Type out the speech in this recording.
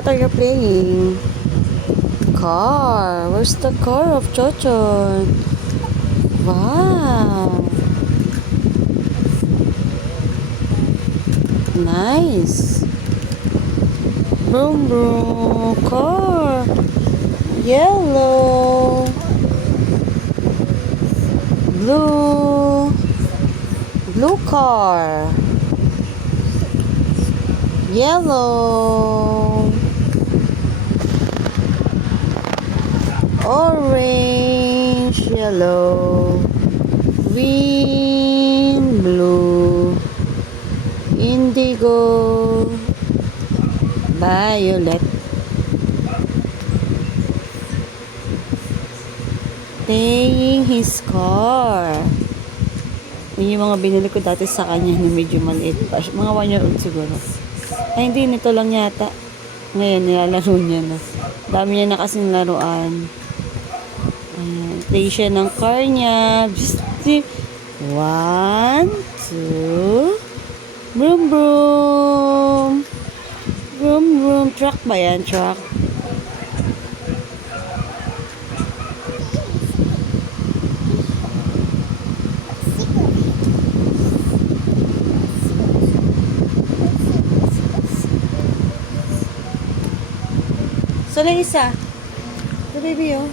what are you playing? Car. Where's the car of Chochon? Wow. Nice. Boom boom. Car. Yellow. Blue. Blue car. Yellow. Orange, yellow, green, blue, indigo, violet. Playing his car. Yun yung mga binili ko dati sa kanya na medyo maliit pa. Mga 1 year old siguro. Ay hindi, nito lang yata. Ngayon, nilalaro niya na. Dami niya na kasing laruan. Ayan, play siya ng car niya. 1, 2, broom broom. Broom broom. Truck ba yan? Truck. So, lang isa. The baby, oh.